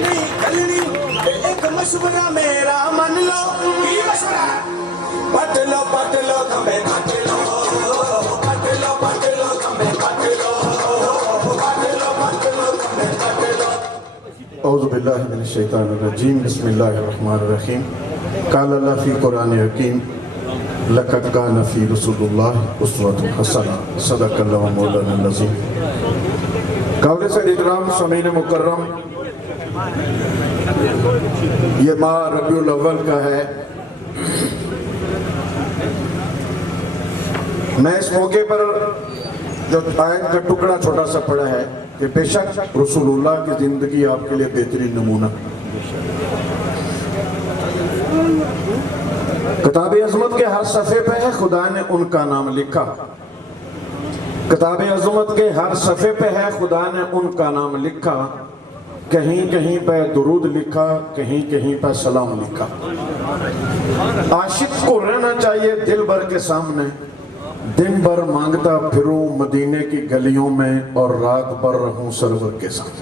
नहीं गलनी एक मशवरा मेरा मन लो ये मशवरा पट लो खंबे काट लो पट लो खंबे काट लो पट लो खंबे काट लो। औज़ु बिल्लाहि मिनश शैतानिर रजीम बिस्मिल्लाहिर रहमानिर रहीम क़ाल अल्लाह फ़ी क़ुरानिल हकीम लक़द कान फ़ी रसूलिल्लाहि उस्वतुन हसना सदक़ल्लाहु मौलाना अज़ीम। काबिल से इकराम समीन मुकर्रम, ये माह रबीउल अव्वल का है। मैं इस मौके पर जो आयत का टुकड़ा छोटा सा पड़ा है कि बेशक रसूलुल्लाह की जिंदगी आपके लिए बेहतरीन नमूना। किताब अज़मत के हर सफ़े पे है खुदा ने उनका नाम लिखा। किताब अज़मत के हर सफ़े पे है खुदा ने उनका नाम लिखा। कहीं कहीं पे दुरूद लिखा, कहीं कहीं पे सलाम लिखा। आशिक को रहना चाहिए दिल भर के सामने, दिन भर मांगता फिरूं मदीने की गलियों में और रात भर रहूं सरवर के साथ।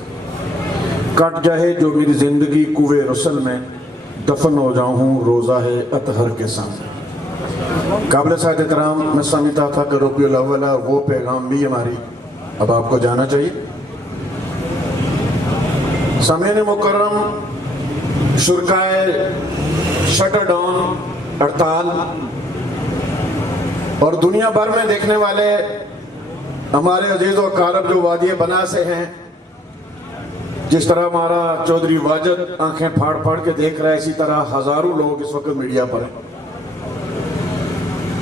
कट जाए जो मेरी जिंदगी कुएं रसल में, दफन हो जाऊं रोज़ा है अतहर के सामने। काबिल साहिब इकराम, मैं समझता था कि रबीउल अव्वल वो पैगाम भी हमारी अब आपको जाना चाहिए। सामईन मुकर्रम, शुरकाए शटर डाउन हड़ताल और दुनिया भर में देखने वाले हमारे अजीज और कारब जो वादी बना से हैं, जिस तरह हमारा चौधरी वाजद आंखें फाड़ फाड़ के देख रहा है, इसी तरह हजारों लोग इस वक्त मीडिया पर हैं।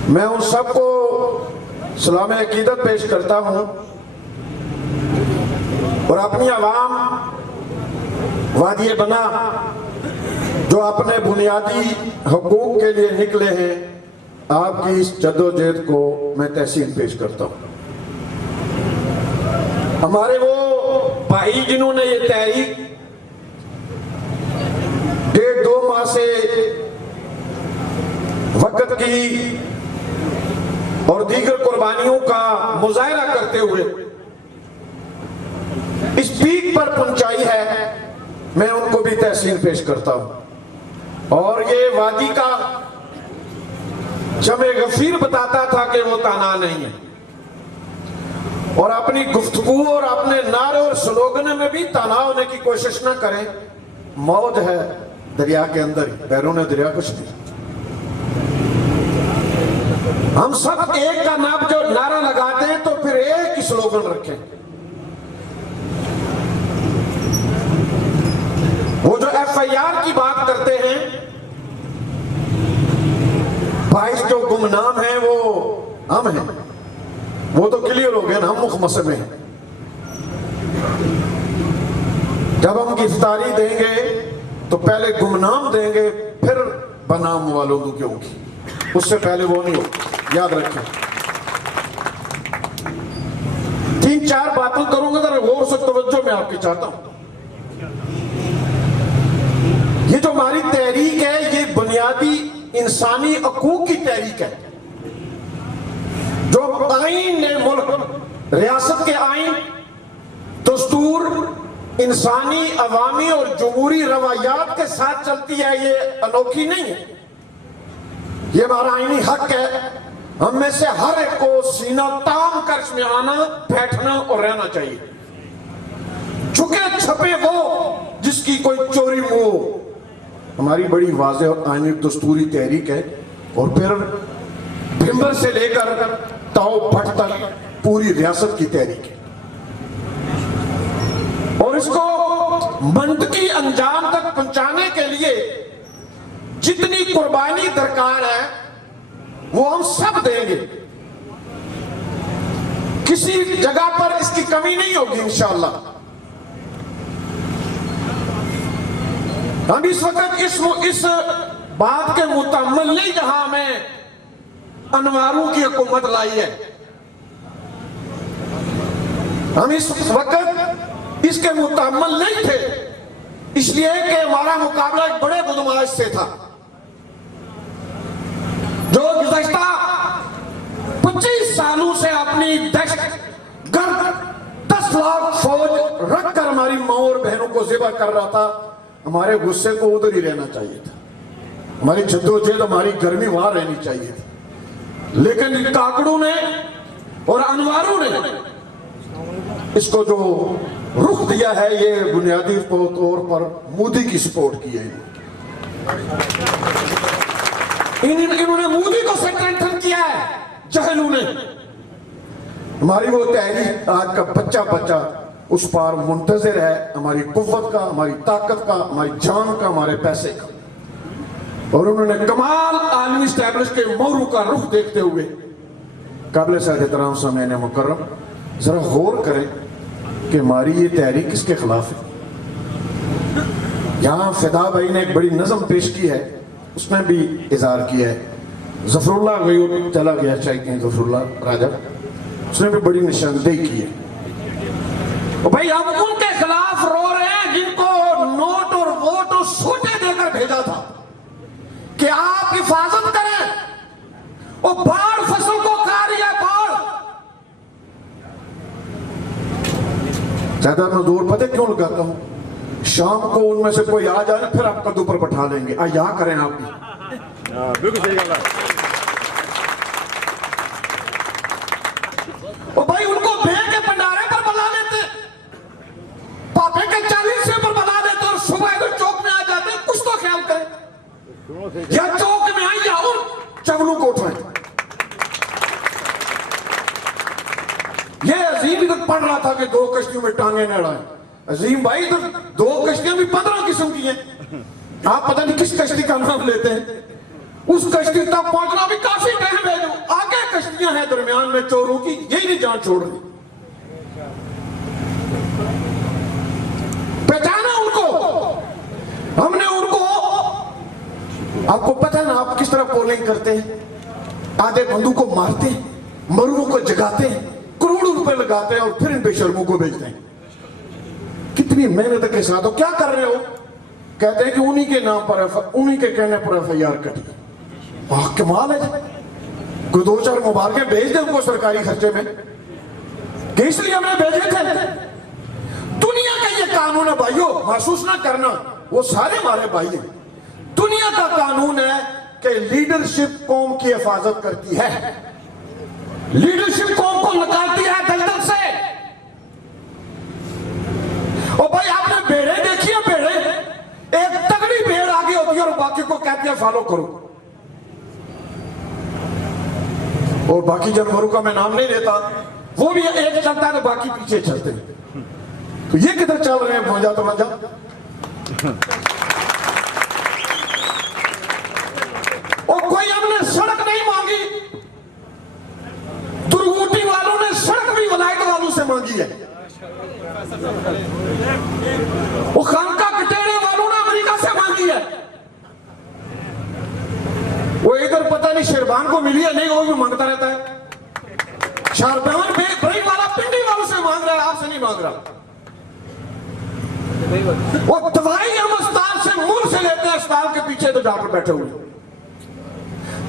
मैं उन सबको सलाम अकीदत पेश करता हूं और अपनी आवाम वादी बना जो अपने बुनियादी हकूक के लिए निकले हैं, आपकी इस जद्दोजहद को मैं तहसीन पेश करता हूं। हमारे वो भाई जिन्होंने ये तहरीक 1.5-2 माह से वक्त की और दीगर कुर्बानियों का मुजाहरा करते हुए इस पीक पर पहुंचाई है, मैं उनको भी तहसीन पेश करता हूं। और ये वादी का जमे गफीर बताता था कि वो ताना नहीं है, और अपनी गुफ्तगू और अपने नारे और स्लोगन में भी ताना होने की कोशिश ना करें। मौज है दरिया के अंदर ही, बैरून दरिया कुछ नहीं। हम सब एक का नाम जो नारा लगाते हैं तो फिर एक ही स्लोगन रखें। वो जो FIR की बात करते हैं, 22 जो गुमनाम है वो हम हैं, वो तो क्लियर हो गया ना, हम मुखमस में हैं। जब हम गिरफ्तारी देंगे तो पहले गुमनाम देंगे, फिर बनाम वालों को क्यों की, उससे पहले वो नहीं हो, याद रखें। 3-4 बातें करूंगा, जरा गौर से तवज्जो मैं आपकी चाहता हूं। ये जो हमारी तहरीक है, ये बुनियादी इंसानी हकूक की तहरीक है। जो आईन ने मुल्क, रियासत के आईन, दस्तूर, इंसानी, अवामी और जमहूरी रवायात के साथ चलती है, ये अनोखी नहीं है। ये हमारा आईनी हक है। हम में से हर एक को सीना तान कर इसमें आना, बैठना और रहना चाहिए। झुके छपे वो जिसकी कोई चोरी हो, हमारी बड़ी वाज़ेह और आईनी दस्तूरी तहरीक है। और फिर भिंबर से लेकर ताओ भट्ट तक पूरी रियासत की तहरीक है, और इसको मंतकी अंजाम तक पहुंचाने के लिए जितनी कुर्बानी दरकार है वो हम सब देंगे। किसी जगह पर इसकी कमी नहीं होगी इंशाअल्लाह। हम इस वक्त इस बात के मुतम्मल नहीं जहां हमें अनवारों की हुकूमत लाई है, हम इस वक्त इसके मुतम्मल नहीं थे, इसलिए कि हमारा मुकाबला एक बड़े बदमाश से था जो गुज़श्ता 25 सालों से अपनी दहशत गर्द 10 50 लाख फौज रखकर हमारी माँ और बहनों को ज़िबा कर रहा था, हमारे गुस्से को उधर ही रहना चाहिए था, हमारी जद्दोजहद, हमारी गर्मी वहां रहनी चाहिए थी। लेकिन इन काकड़ों ने और अनवारों ने इसको जो रुख दिया है, ये बुनियादी तौर पर मोदी की सपोर्ट की है। इन्होंने मोदी को स्ट्रेंथन किया है, जहलू ने। हमारी वो तहरीक आज का बच्चा बच्चा उस पार मुंतजर है, हमारी कुव्वत का, हमारी ताकत का, हमारी जान का, हमारे पैसे का। और उन्होंने कमाल आलमी स्टैब्लिश के मोरू का रुख देखते हुए काबिल साद एहतराम सामने मुकर्रम जरा गौर करें कि हमारी ये तहरीक किसके खिलाफ है। यहां फिदा भाई ने एक बड़ी नज़म पेश की है, उसने भी इजहार किया है। जफरुल्लाह गयूर चला गया, चाहे कहीं जफरुल्लाह राजा, उसने भी बड़ी निशानदेही की है। भाई हम उनके खिलाफ रो रहे हैं जिनको नोट और वोट और सोटे देकर भेजा था कि आप हिफाजत करें, और बाढ़ फसल को खा रही है, बाढ़। ज्यादा मैं जोर पता क्यों लगाता हूं, शाम को उनमें से कोई आ जाए फिर आप कद्दू पर बैठा लेंगे, यहां करें आप भी। बिल्कुल सही गल है। और भाई उनको भेड़ के भंडारे पर बुला लेते, पापे के 40 से पर बुला देते, और सुबह इधर चौक में आ जाते। कुछ तो ख्याल करें, या चौक में आई या उन चगलू को उठाए। ये अजीम इधर पढ़ रहा था कि 2 कश्तियों में टांगे न अड़ाए। अजीम भाई इधर 2 कश्तियां भी 15 किस्म की हैं, आप पता नहीं किस कश्ती का नाम लेते हैं। उस कश्ती तक पहुंचना भी काफी टाइम है, जो आगे कश्तियां हैं दरमियान में चोरों की, यही नहीं जान छोड़ रही। पहचाना उनको, हमने उनको, आपको पता है ना आप किस तरह पोलिंग करते हैं, आधे बंदूक को मारते हैं, मरुओं को जगाते हैं, करोड़ों रुपए लगाते हैं और फिर इन बेशर्मों को भेजते हैं। कितनी मेहनत के साथ, क्या कर रहे हो, कहते हैं कि उन्हीं के नाम पर, उन्हीं के कहने पर FIR कटी। वाह कमाल है, कोई 2-4 मुबारकें भेज दे उनको सरकारी खर्चे में, कि इसलिए हमने भेजे थे। दुनिया का ये कानून है भाइयों, महसूस ना करना, वो सारे हमारे भाई हैं। दुनिया का कानून है कि लीडरशिप कौम की हिफाजत करती है, लीडरशिप कौम को निकालती है दलदल से। और भाई आपने भेड़े देखी है, भेड़े, एक तगड़ी भेड़ आगे होती है और बाकी को कहती है फॉलो करो, और बाकी जानवरों का मैं नाम नहीं लेता, वो भी एक चलता है तो बाकी पीछे चलते हैं। तो ये किधर चल रहे हैं, मजा तो मजा। और कोई हमने सड़क नहीं मांगी, दुर्गुटी वालों ने सड़क भी वलायत वालों से मांगी है। वो खानका कटेरे वालों ने अमेरिका से मांगी है। वो इधर पता नहीं शेरबान को मिली है नहीं, वो भी मांगता रहता है। शारबान ब्रेक वाला पिंडी वालों से मांग रहा है, आपसे नहीं मांग रहा। वो दवाई हम अस्पताल से मूल से लेते हैं, अस्पताल के पीछे तो डॉक्टर बैठे हुए।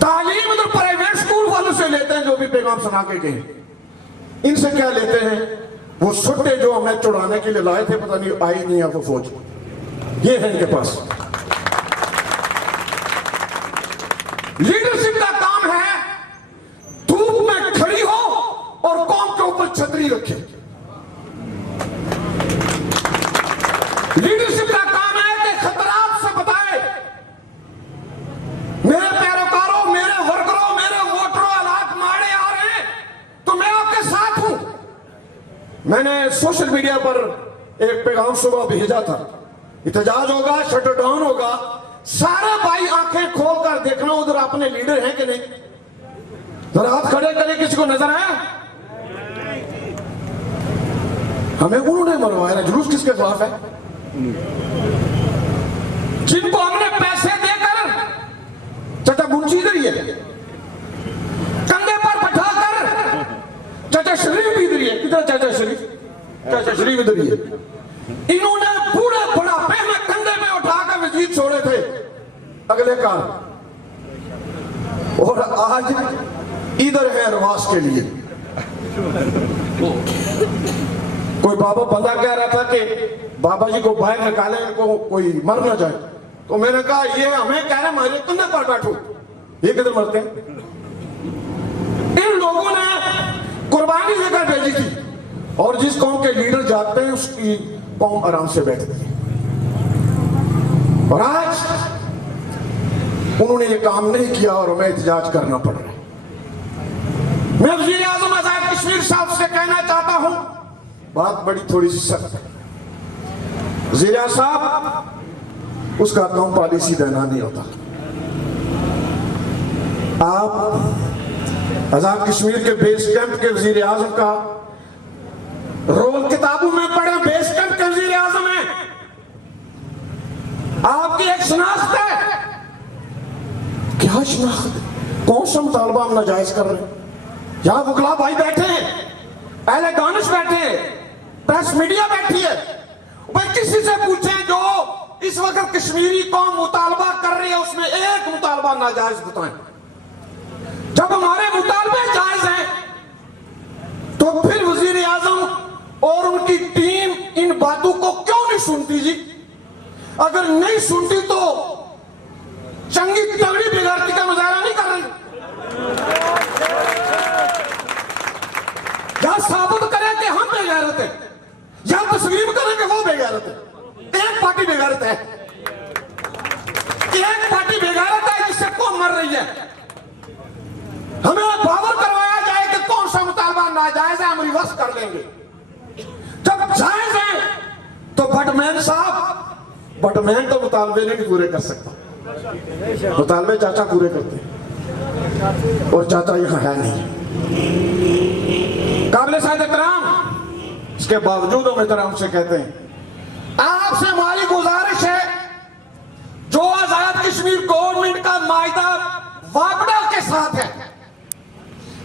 तालीम इधर प्राइवेट स्कूल वालों से लेते हैं, जो भी पैगाम सुना के गए। इनसे क्या लेते हैं, वो सुट्टे जो हमें चुड़ाने के लिए लाए थे, पता नहीं आई नहीं है वो फौज, ये है इनके पास। लीडरशिप का काम है धूप में खड़ी हो और कौम के ऊपर छतरी रखे। लीडरशिप का काम है कि खतरात से बताए, मेरे पैरोकारों, मेरे वर्करों, मेरे वोटरों, हालात माड़े आ रहे हैं तो मैं आपके साथ हूं। मैंने सोशल मीडिया पर एक पैगाम सुबह भेजा था, इhtजाज होगा, शटर डाउन होगा, सारे भाई आंखें खोल कर देखना उधर अपने लीडर हैं कि नहीं। जरा हाथ खड़े करें, किसी को नजर आया? हमें उन्होंने मरवाया, जुलूस किसके खिलाफ है? जिनको हमने पैसे देकर, चाचा मुंशी इधर ही है, कंधे पर बैठाकर, चाचा शरीफ भी इधर ही है, किधर चाचा शरीफ? चाचा शरीफ इधर ही है। इन्होंने पूरे बुढ़ापे में कंधे में उठाकर वजीर छोड़े थे अगले काल, और आज इधर है रवास के लिए। कोई बाबा बंदा कह रहा था कि बाबा जी को बाहर निकाले, इनको कोई मर ना जाए। तो मैंने कहा ये हमें कह रहे मेरे कंधे पर बैठो, ये किधर मरते हैं? इन लोगों ने कुर्बानी लेकर भेजी थी, और जिस कौम के लीडर जाते हैं उसकी कौम आराम से बैठती है। और आज उन्होंने ये काम नहीं किया और हमें एहतजाज करना पड़ रहा है। मैं वज़ीर आज़म आज़ाद कश्मीर साहब से कहना चाहता हूं, बात बड़ी थोड़ी सी सख्त है। वज़ीर आज़म साहब, उसका काम पॉलिसी देना नहीं होता। आप आज़ाद कश्मीर के बेस कैंप के वज़ीर आज़म का रोल किताबों में पढ़े, बेस कैंप के वज़ीर आज़म है, आपकी एक शनाख्त है। क्या शनाख्त? कौन सा मुतालबा हम नाजायज कर रहे हैं? यहां वकला भाई बैठे हैं, अहले दानिश बैठे हैं, प्रेस मीडिया बैठी है। भाई किसी से पूछें जो इस वक्त कश्मीरी कौम मुतालबा कर रही है, उसमें एक मुतालबा नाजायज बताएं। जब हमारे मुतालबे जायज हैं तो फिर वजीर आजम और उनकी टीम इन बातों को क्यों नहीं सुनती जी? अगर नहीं सुनती तो चंगी तगड़ी बेगारती का मुजाहरा नहीं कर रही। या साबित करें कि हम बेगैरत हैं, या तस्लीम करें कि वो बेगैरत है। एक पार्टी बेगैरत है, एक पार्टी बेगैरत है जिससे कौन मर रही है। हमें बावर करवाया जाए कि कौन सा मुतालबा नाजायज है, हम रिवर्स कर लेंगे। जब जायज है तो बटमैन साहब, बटमैन तो मुतालबे नहीं पूरे कर सकता, मुतालबे चाचा पूरे करते हैं, और चाचा यहां है नहीं। काबिल साद एहतराम, इसके बावजूद हम एहतराम से कहते हैं, आपसे हमारी गुजारिश है, जो आजाद कश्मीर गवर्नमेंट का मायदा वापडा के साथ है,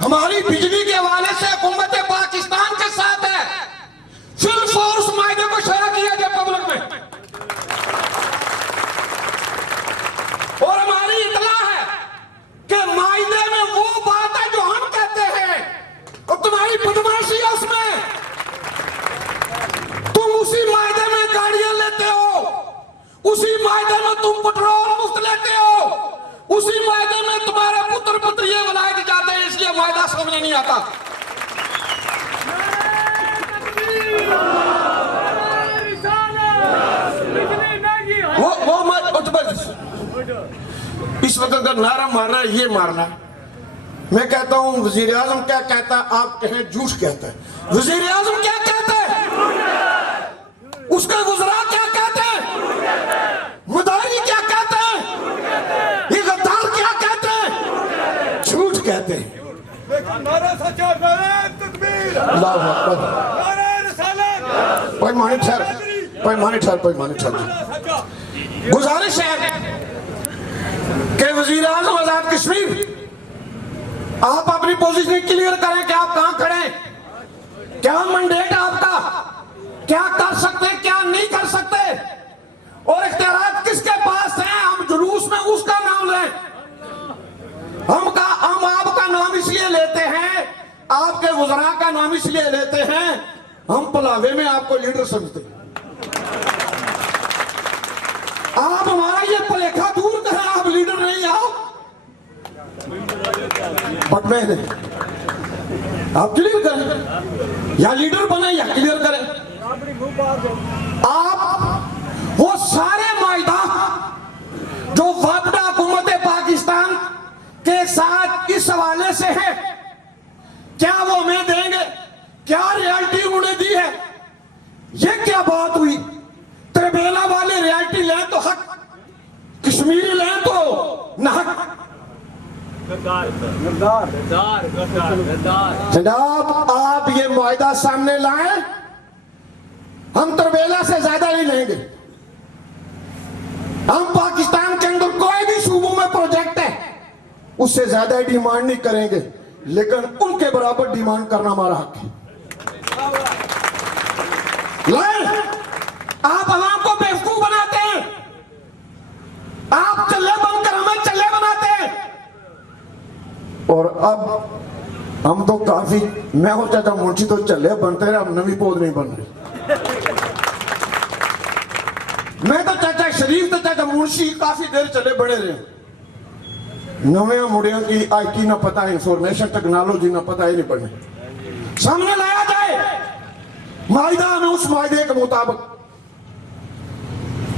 हमारी बिजली के हवाले से हुकूमत पाकिस्तान के साथ है, सिर्फ और उस मायदे को शेयर किया जाए पब्लिक में। और हमारी इतला है कि मायदे में वो बात है जो हम कहते हैं, और तुम्हारी बदमाशी है उसमें। तुम उसी मायदे में गाड़ियां लेते हो, उसी मायदे में तुम पेट्रोल मुफ्त लेते हो, उसी मायदे में तुम्हारे पुत्र पुत्र ये वलायत जाते हैं, इसलिए मायदा समझ नहीं आता। वो इस वक्त अगर नारा मारना है, ये मारना है। मैं कहता हूं वजीर आजम क्या कहता है, आप कहें झूठ कहता है। वजीर आजम क्या कहते हैं, उसके गुजरा क्या कहते हैं, मुदारी क्या कहते हैं, ये गद्दार क्या कहते हैं, झूठ कहते हैं। नारा सच्चा, नारा तकबीर, अल्लाहू अकबर। नारा रिसालत, पैमाने ठहर, पैमाने ठहर, पैमाने ठहर। गुजारिश है कि वजीर आजम आजाद कश्मीर, आप अपनी पोजीशन क्लियर करें कि आप कहां खड़े हैं, क्या मैंडेट आपका, क्या कर सकते हैं, क्या नहीं कर सकते, और इख्तियारात किसके पास हैं। हम जुलूस में उसका नाम लें, हम आपका नाम इसलिए लेते हैं, आपके वज़रा का नाम इसलिए लेते हैं, हम पलावे में आपको लीडर समझते हैं। आप हमारा ये पलेखा दूर करें, आप लीडर नहीं, आप बटमैन हैं, आप क्लियर करें, या लीडर बने या क्लियर करें। आप वो सारे मायदा जो वापडा हुकूमत पाकिस्तान के साथ इस हवाले से है, क्या वो हमें देंगे, क्या रियलिटी उन्होंने दी है, ये क्या बात हुई। त्रिबेला वाले रियलिटी लें तो हक, कश्मीरी लें तो न हक। जनाब आप ये मुआहदा सामने लाएं, हम त्रिबेला से ज्यादा नहीं लेंगे। हम पाकिस्तान के अंदर कोई भी सूबों में प्रोजेक्ट है उससे ज्यादा डिमांड नहीं करेंगे, लेकिन उनके बराबर डिमांड करना हमारा हक है। लाएं, आप अवाम को बेवकूफ बनाते हैं, आप चल्ले बनकर हमें चल्ले बनाते हैं। और अब हम तो काफी, मैं और चाचा मुंशी तो चले बनते रहे, अब नवी पौध नहीं बन रही। मैं तो चाचा शरीफ तो चाचा मुंशी काफी देर चले बड़े रहे, नवे मुड़ियों की IT ना पता है, इंफॉर्मेशन टेक्नोलॉजी ना पता है नहीं पढ़ने। सामने लाया जाए मायदा में, उस मायदे के मुताबिक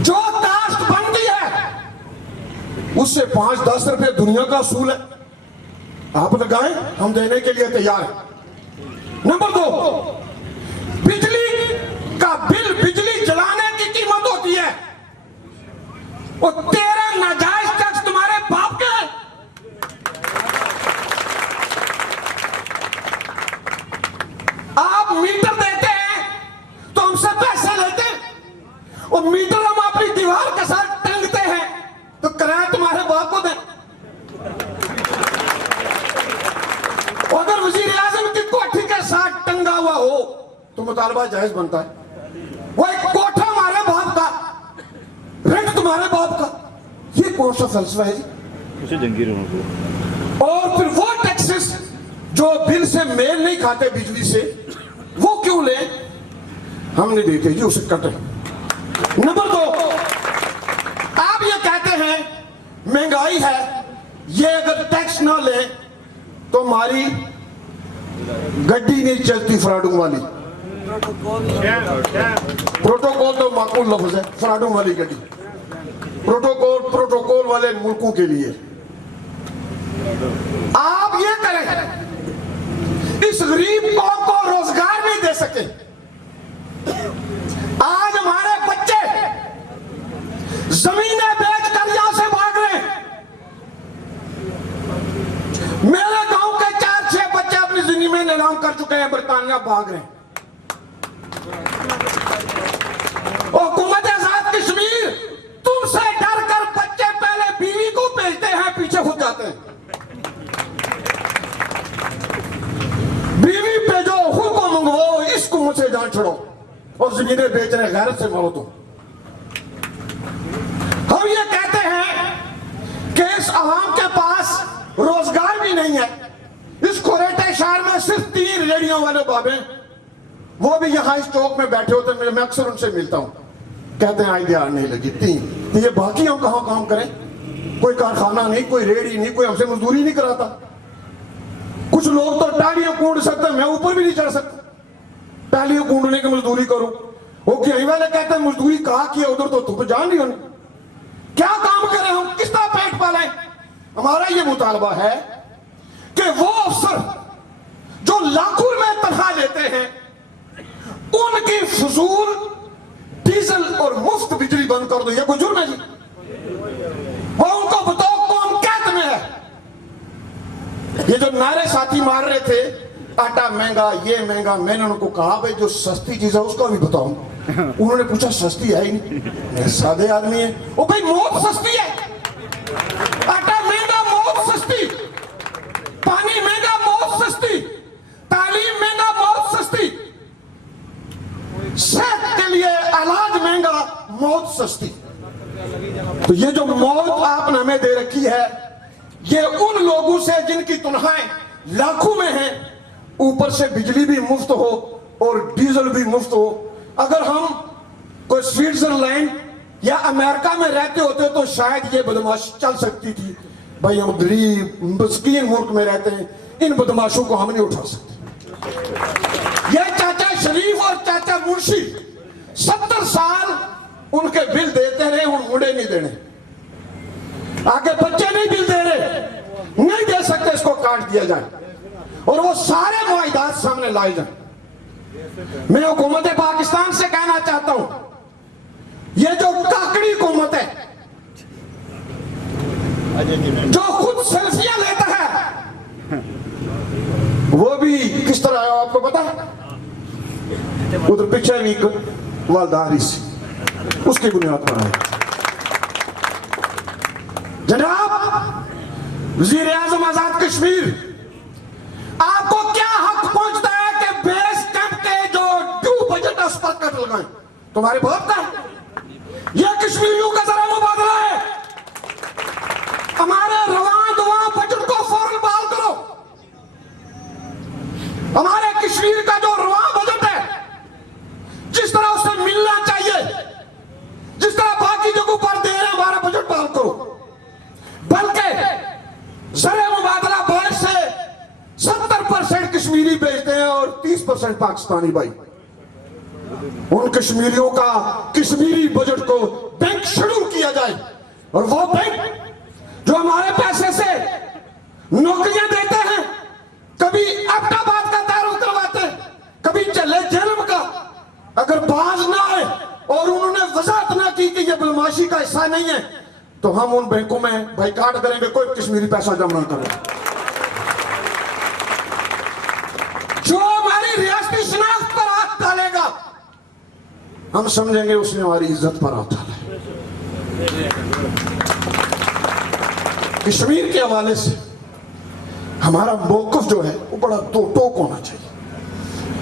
जो कास्ट बनती है उससे 5-10 रुपए दुनिया का असूल है, आप लगाएं, हम देने के लिए तैयार हैं। नंबर 2, बिजली का बिल, बिजली जलाने की कीमत होती है, और 13 नाजायज टैक्स तुम्हारे बाप के हैं। आप मीटर देते हैं तो हमसे पैसे लेते हैं, और मीटर हम अपनी दीवार के साथ टंगते हैं तो किराया तुम्हारे बाप को दें। अगर वजीर आजम की कोठी के साथ टंगा हुआ हो तो मुतालबा जायज बनता है। वो एक कोठा हमारे बाप का, रेंट तुम्हारे बाप का, ये कौन सा फलसफा है जी? और फिर वो टैक्सेस जो बिल से मेल नहीं खाते बिजली से, वो क्यों ले? हम नहीं देते जी, उसे कटे। नंबर 2, आप ये कहते हैं महंगाई है, ये अगर टैक्स ना ले तो हमारी गड्डी नहीं चलती फ्राडू वाली। प्रोटोकॉल तो माकूल लफ्ज है, फ्राडू वाली गड्डी। प्रोटोकॉल वाले मुल्कों के लिए आप ये करें, इस गरीब कौम को रोजगार नहीं दे सके। आज हमारे बच्चे जमीनें बेचकर यहां से भाग रहे हैं। मेरे गांव के 4-6 बच्चे अपनी जिंदगी में नीलाम कर चुके हैं, बरतानिया भाग रहे हैं। हुकूमत आजाद कश्मीर तुमसे डर कर बच्चे पहले बीवी को बेचते हैं, पीछे हो जाते हैं। बीवी पे जो खुद को मंगवाओ, इसको मुझसे जान छोड़ो, और जमीनें बेच रहे, गैरत से मारो तुम। हम ये कहते हैं कि इस अवाम के पास रोजगार भी नहीं है। इस कुरेटे शहर में सिर्फ 3 रेडियो वाले बाबे, वो भी यहाँ इस चौक में बैठे होते हैं, मैं अक्सर उनसे मिलता हूँ, कहते हैं आई दिहाड़ नहीं लगी 3। ये बाकी हम कहाँ काम करें? कोई कारखाना नहीं, कोई रेडी नहीं, कोई हमसे मजदूरी नहीं कराता। कुछ लोग तो टालियां कूद सकते हैं, मैं ऊपर भी नहीं चढ़ सकता, टालियां कूदने की मजदूरी करूं। वो कहीं वाले कहते हैं मजदूरी कहा किया, उधर तो तुम जान नहीं होनी। क्या काम करें हम, किस तरह पेट पालें? हमारा ये मुतालबा है कि वो अफसर जो लाखों में तनख्वाह लेते हैं, उनकी फजूल डीजल और मुफ्त बिजली बंद कर दो। ये कोई जुर्म है जी? वो उनको बताओ कौन कैद में है। ये जो नारे साथी मार रहे थे, आटा महंगा, ये महंगा, मैंने उनको कहा भाई जो सस्ती चीज है उसका भी बताओ। उन्होंने पूछा सस्ती है ही नहीं, सादे आदमी है। ओ भाई मौत सस्ती है, आटा महंगा मौत सस्ती, पानी महंगा मौत सस्ती, तालीम महंगा मौत सस्ती, सेहत के लिए इलाज महंगा मौत सस्ती। तो ये जो मौत आपने हमें दे रखी है, ये उन लोगों से जिनकी तनख्वाहें लाखों में हैं, ऊपर से बिजली भी मुफ्त हो और डीजल भी मुफ्त हो। अगर हम कोई स्विट्जरलैंड या अमेरिका में रहते होते तो शायद ये बदमाशी चल सकती थी। भाई हम गरीब मस्कीन मुल्क में रहते हैं, इन बदमाशों को हम नहीं उठा सकते। ये चाचा शरीफ और चाचा मुंशी 70 साल उनके बिल देते रहे, उन मुंडे नहीं देने, आगे बच्चे नहीं बिल दे रहे, नहीं दे सकते, इसको काट दिया जाए और वो सारे मुआहिदात सामने लाए जाए। मैं हुकूमत पाकिस्तान से कहना चाहता हूं, ये जो काकड़ी हुकूमत है जो खुद सेल्फियां लेता है, वो भी किस तरह आया आपको पता है? उधर पीछे भी वालदारी से उसकी बुनियाद पर आया। जनाब वजीर आजम आजाद कश्मीर, आपको क्या हक पहुंचता है कि बेस कैंप के जो ड्यू बजट अस्पताल कट लगाएं? तुम्हारे बाप का यह कश्मीरियों का जरा मुबादला है। हमारे रवा दुआ बजट को फौरन बहाल करो। 20% पाकिस्तानी भाई। उन कश्मीरियों का कश्मीरी बजट को बैंक शेड्यूल किया जाए, और वो बैंक जो हमारे पैसे से नौकरियां देते हैं, कभी अहमदाबाद का दायरा उतरवाते, कभी चले जेलम का, अगर बाज ना आए और उन्होंने वजाहत ना की कि ये बदमाशी का हिस्सा नहीं है, तो हम उन बैंकों में बाइकाट करेंगे, कोई कश्मीरी पैसा जमा न करे। जो हमारी रियासती शनाख्त पर हाथ डालेगा, हम समझेंगे उसने हमारी इज्जत पर हाथ डाला। कश्मीर के हवाले से हमारा मौकफ जो है वो बड़ा दो टोक होना चाहिए।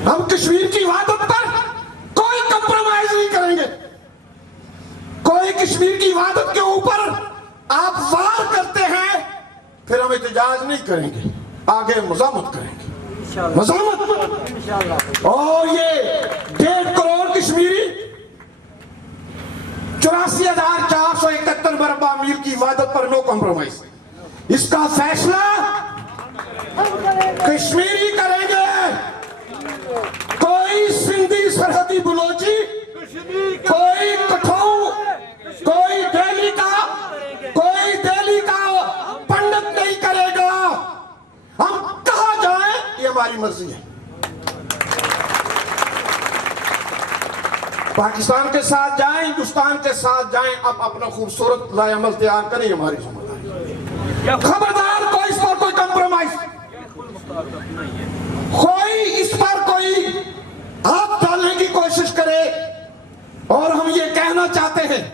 हम कश्मीर की वादत पर कोई कंप्रोमाइज नहीं करेंगे। कोई कश्मीर की वादत के ऊपर आप वार करते हैं, फिर हम एहतजाज नहीं करेंगे, आगे मज़ामत करेंगे, मज़ामत। और ये 1.5 करोड़ कश्मीरी 84,471 मरबा मील की वादत पर नो कॉम्प्रोमाइज, इसका फैसला कश्मीरी करेंगे। कोई सिंधी सरहदी बलोची, कोई कठोऊ, कोई दिल्ली का पंडित नहीं करेगा। हम कहां जाएं ये हमारी मर्जी है। पाकिस्तान के साथ जाएं, हिंदुस्तान के साथ जाएं, आप अपना खूबसूरत लाएअमल तैयार करें, हमारी जिम्मेदारी। खबरदार कोई इस पर कोई कंप्रोमाइज, कोई इस पर कोई हाथ डालने की कोशिश करे। और हम ये कहना चाहते हैं,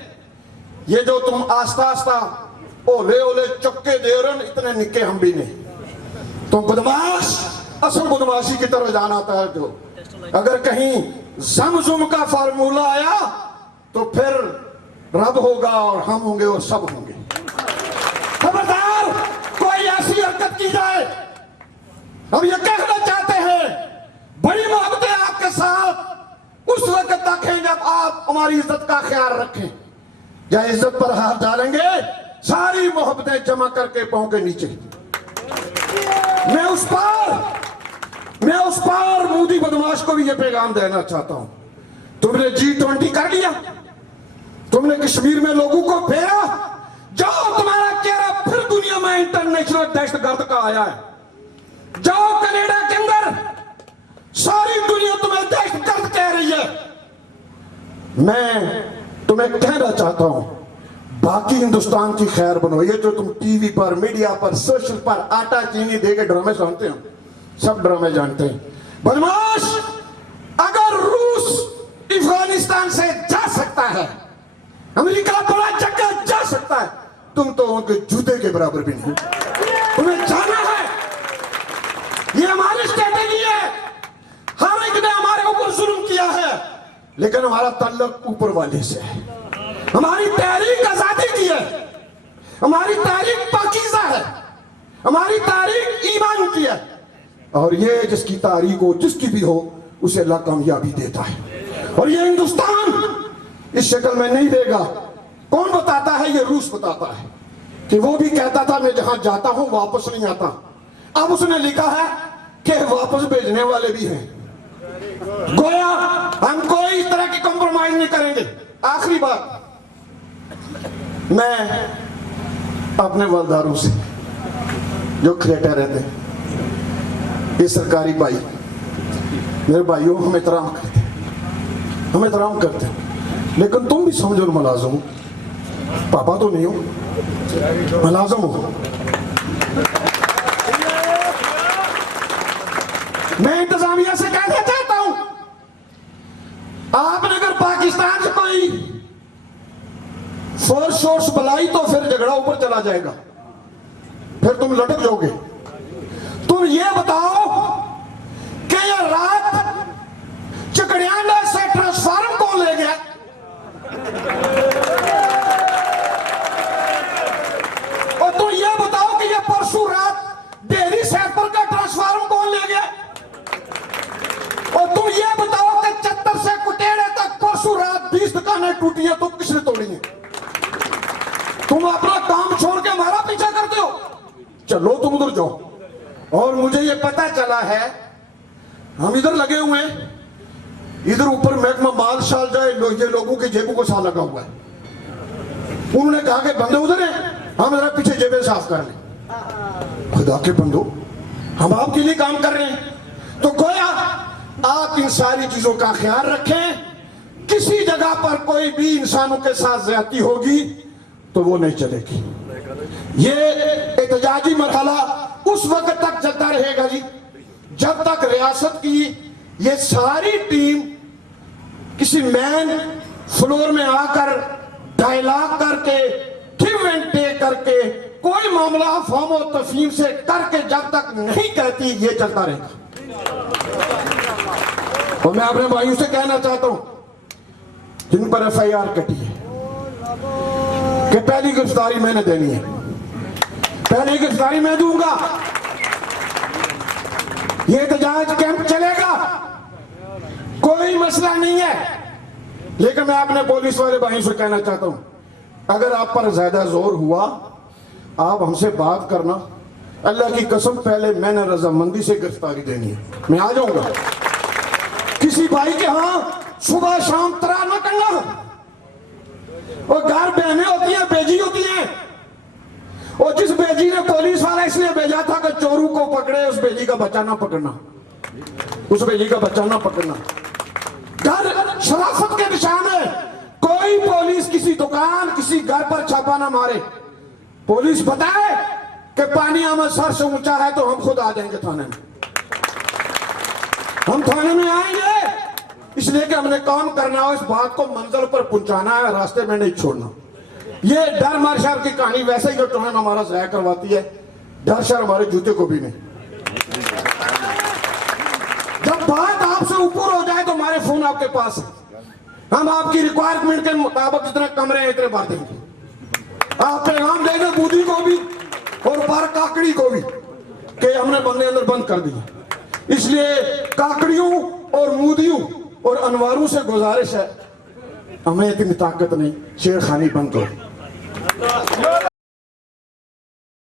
ये जो तुम आस्ता आस्ता ओले ओले चक्के दे रहे हो, इतने निक्के हम भी नहीं। तुम बदमाश असल बदमाशी की तरफ जाना था। जो अगर कहीं ज़मज़म का फार्मूला आया तो फिर रब होगा और हम होंगे और सब होंगे। खबरदार कोई ऐसी हरकत की जाए। हम ये कहना चाहते हैं, बड़ी मोहब्बतें आपके साथ उस वक्त तक हैं जब आप हमारी इज्जत का ख्याल रखें। या इज्जत पर हाथ डालेंगे, सारी मोहब्बतें जमा करके पांव के नीचे। मैं उस पार मोदी बदमाश को भी ये पैगाम देना चाहता हूं, तुमने G20 कर लिया, तुमने कश्मीर में लोगों को फेरा, जाओ तुम्हारा चेहरा फिर दुनिया में इंटरनेशनल दहशतगर्द का आया है। जाओ कनाडा के अंदर, सारी दुनिया तुम्हें दहशतगर्द कह रही है। मैं तुम्हें कहना चाहता हूं, बाकी हिंदुस्तान की खैर बनो। ये जो तुम टीवी पर, मीडिया पर, सोशल पर आटा चीनी दे के ड्रामे सुनते हो, सब ड्रामे जानते हैं। बदमाश, अगर रूस अफगानिस्तान से जा सकता है, अमेरिका बड़ा जगह जा सकता है, तुम तो उनके जूते के बराबर भी नहीं। तुम्हें जाना है, ये हमारी स्ट्रेटेजी है। हर एक ने हमारे ऊपर जुल्म किया है, लेकिन हमारा ताल्लुक ऊपर वाले से है। हमारी तहरीक आजादी की है, हमारी तारीख पाकीज़ा है, हमारी तारीख ईमान की है। और ये जिसकी तारीख हो, जिसकी भी हो, उसे अल्लाह कामयाबी देता है। और ये हिंदुस्तान इस शक्ल में नहीं देगा। कौन बताता है? ये रूस बताता है कि वो भी कहता था मैं जहां जाता हूं वापस नहीं आता। अब उसने लिखा है कि वापस भेजने वाले भी हैं। गोया हम कोई इस तरह की कॉम्प्रोमाइज नहीं करेंगे। आखिरी बात, मैं अपने वालदारों से जो क्रिएटर रहते हैं, ये सरकारी भाई, मेरे भाइयों, हम एहतराम करते हैं, हम एहतराम करते हैं, लेकिन तुम भी समझो मुलाजिम हो, पापा तो नहीं हो, मुलाजिम हो। मैं इंतजामिया से कहना चाहता हूं, आपने अगर पाकिस्तान से कोई फोर्स सोर्स बुलाई तो फिर झगड़ा ऊपर चला जाएगा, फिर तुम लटक जाओगे। तुम ये बताओ कि ये रात चकड़ियाला से ट्रांसफार्मर कौन ले गया? और तुम ये बताओ कि ये परसों रात डेयरी सेक्टर का ट्रांसफार्मर कौन ले गया? और तुम ये बताओ कि चत्तर से कुटेड़े तक परसों रात 20 दुकानें टूटी हैं, तो किसने तोड़ी है? तुम अपना काम छोड़ के हमारा पीछा करते हो। चलो तुम उधर जाओ। और मुझे ये पता चला है हम इधर लगे हुए हैं, इधर ऊपर महकमा माल शाल जाए ये लोगों की जेबों को सा लगा हुआ है। उन्होंने कहा कि बंदे उधर हैं, हम जरा पीछे जेबें साफ कर लें। खुदा के बंदो, हम आपके लिए काम कर रहे हैं, तो गोया आप इन सारी चीजों का ख्याल रखें। किसी जगह पर कोई भी इंसानों के साथ ज्यादती होगी तो वो नहीं चलेगी। ये एहतजाजी मरहला उस वक्त तक चलता रहेगा जी, जब तक रियासत की ये सारी टीम किसी मैन फ्लोर में आकर डायलॉग करके गिव एंड टेक करके कोई मामला फॉर्म और तफहीम से करके जब तक नहीं कहती, ये चलता रहेगा। और मैं अपने भाइयों से कहना चाहता हूं जिन पर FIR कटी है कि पहली गिरफ्तारी मैंने देनी है, पहली गिरफ्तारी मैं दूंगा। ये एहतजाज कैंप चलेगा, कोई मसला नहीं है। लेकिन मैं अपने पुलिस वाले भाइयों से कहना चाहता हूं, अगर आप पर ज्यादा जोर हुआ, आप हमसे बात करना। अल्लाह की कसम, पहले मैंने रजामंदी से गिरफ्तारी देनी है, मैं आ जाऊंगा। किसी भाई के हाँ सुबह शाम तरा न करना। और घर बहनें होती हैं, बेजी होती हैं, और जिस बेजी ने पुलिस वाला इसलिए भेजा था कि चोरू को पकड़े, उस बेजी का बच्चा ना पकड़ना, उस बेजी का बच्चा ना पकड़ना। घर शराफत के निशान है। कोई पुलिस किसी दुकान किसी घर पर छापा ना मारे। पुलिस बताए कि पानी हमें सर से ऊंचा है तो हम खुद आ जाएंगे थाने में, हम थाने में आएंगे, इसलिए कि हमने काम करना हो, इस बात को मंजिल पर पहुंचाना है, रास्ते में नहीं छोड़ना। ये डर मार शर की कहानी वैसे ही जो ट्रेन हमारा ज़ाया करवाती है, डर शर हमारे जूते को भी नहीं। जब बात आपसे ऊपर हो जाए तो हमारे फोन आपके पास है, हम आपकी रिक्वायरमेंट के मुताबिक जितने कमरे हैं इतने बार देंगे। आप पैगाम देंगे बूदी को भी और बार काकड़ी को भी कि हमने बंदे अंदर बंद कर दिया। इसलिए काकड़ियों और मूदियों और अनवारों से गुजारिश है, हमें इतनी ताकत नहीं, शेरखानी बंद करो।